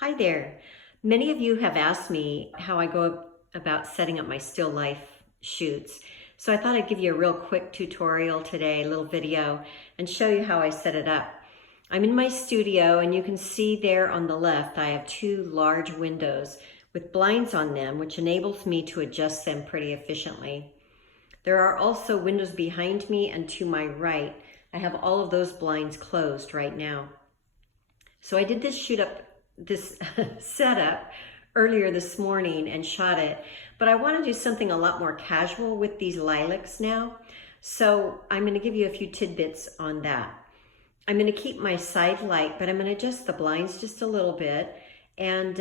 Hi there. Many of you have asked me how I go about setting up my still life shoots. So I thought I'd give you a real quick tutorial today, a little video, and show you how I set it up. I'm in my studio and you can see there on the left, I have two large windows with blinds on them, which enables me to adjust them pretty efficiently. There are also windows behind me and to my right. I have all of those blinds closed right now. So I did this setup earlier this morning and shot it, but I want to do something a lot more casual with these lilacs now. So I'm going to give you a few tidbits on that. I'm going to keep my side light, but I'm going to adjust the blinds just a little bit and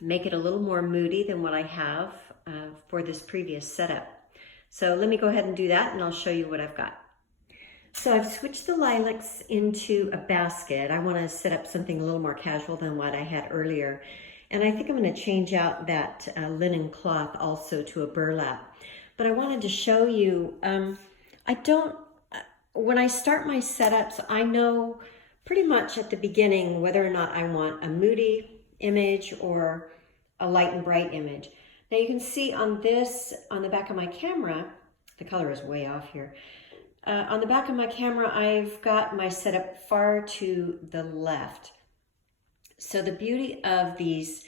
make it a little more moody than what I have for this previous setup. So let me go ahead and do that and I'll show you what I've got. So I've switched the lilacs into a basket. I want to set up something a little more casual than what I had earlier. And I think I'm going to change out that linen cloth also to a burlap. But I wanted to show you, when I start my setups, I know pretty much at the beginning whether or not I want a moody image or a light and bright image. Now you can see on the back of my camera, the color is way off here. On the back of my camera, I've got my setup far to the left. So the beauty of these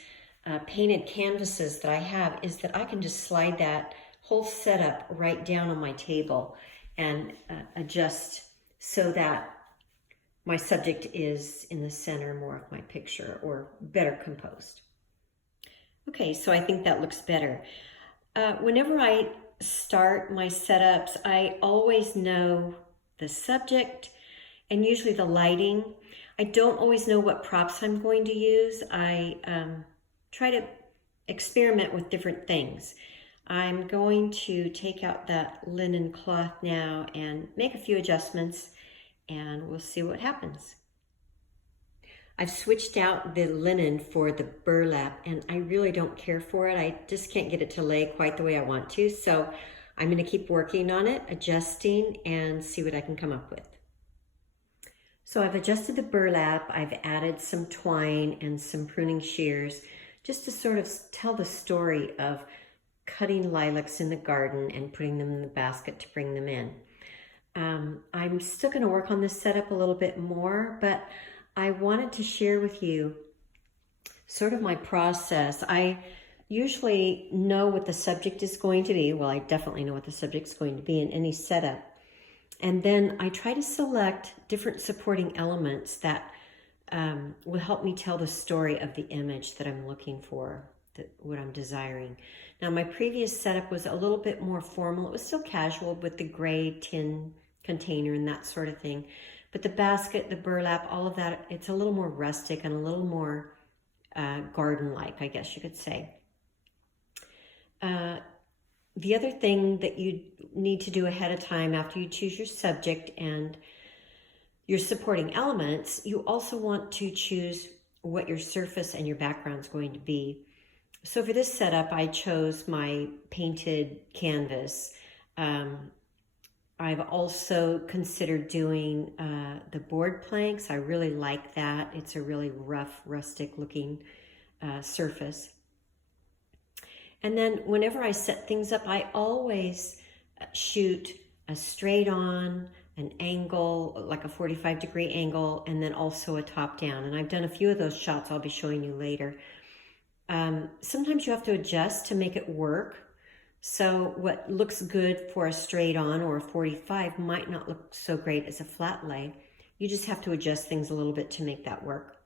painted canvases that I have is that I can just slide that whole setup right down on my table and adjust so that my subject is in the center more of my picture or better composed. Okay, so I think that looks better. Whenever I start my setups, I always know the subject and usually the lighting. I don't always know what props I'm going to use. I try to experiment with different things. I'm going to take out that linen cloth now and make a few adjustments and we'll see what happens. I've switched out the linen for the burlap and I really don't care for it. I just can't get it to lay quite the way I want to. So I'm going to keep working on it, adjusting, and see what I can come up with. So I've adjusted the burlap. I've added some twine and some pruning shears just to sort of tell the story of cutting lilacs in the garden and putting them in the basket to bring them in. I'm still going to work on this setup a little bit more, but I wanted to share with you sort of my process. I usually know what the subject is going to be. Well, I definitely know what the subject's going to be in any setup. And then I try to select different supporting elements that will help me tell the story of the image that I'm looking for, what I'm desiring. Now, my previous setup was a little bit more formal. It was still casual with the gray tin container and that sort of thing. But the basket, the burlap, all of that, it's a little more rustic and a little more garden-like, I guess you could say. The other thing that you need to do ahead of time after you choose your subject and your supporting elements, you also want to choose what your surface and your background is going to be. So for this setup, I chose my painted canvas. I've also considered doing the board planks. I really like that. It's a really rough, rustic looking surface. And then whenever I set things up, I always shoot a straight on, an angle, like a 45-degree angle, and then also a top down. And I've done a few of those shots I'll be showing you later. Sometimes you have to adjust to make it work. So what looks good for a straight on or a 45 might not look so great as a flat lay. You just have to adjust things a little bit to make that work.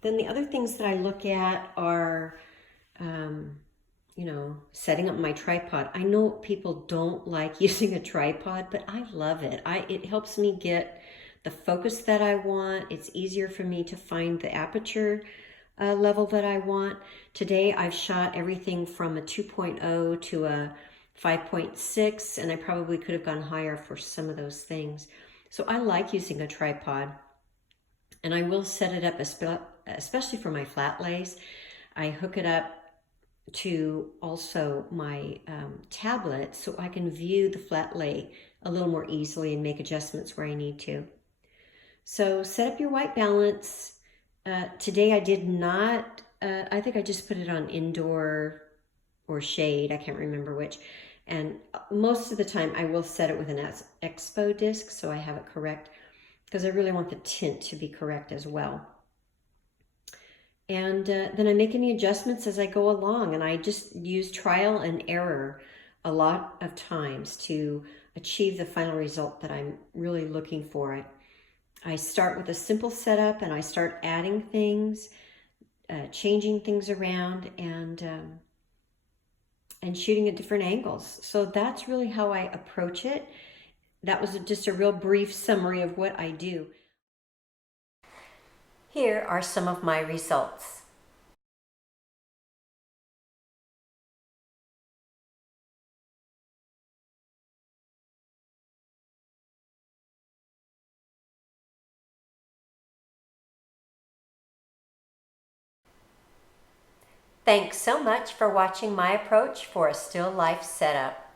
Then the other things that I look at are, setting up my tripod. I know people don't like using a tripod, but I love it. It helps me get the focus that I want. It's easier for me to find the aperture level that I want. Today I've shot everything from a 2.0 to a 5.6, and I probably could have gone higher for some of those things. So I like using a tripod, and I will set it up, especially for my flat lays. I hook it up to also my tablet so I can view the flat lay a little more easily and make adjustments where I need to. So set up your white balance. Today I did not, I think I just put it on indoor or shade, I can't remember which. And most of the time I will set it with an expo disc so I have it correct, because I really want the tint to be correct as well. And then I make any adjustments as I go along, and I just use trial and error a lot of times to achieve the final result that I'm really looking for. I start with a simple setup and I start adding things, changing things around, and shooting at different angles. So that's really how I approach it. That was just a real brief summary of what I do. Here are some of my results. Thanks so much for watching my approach for a still life setup.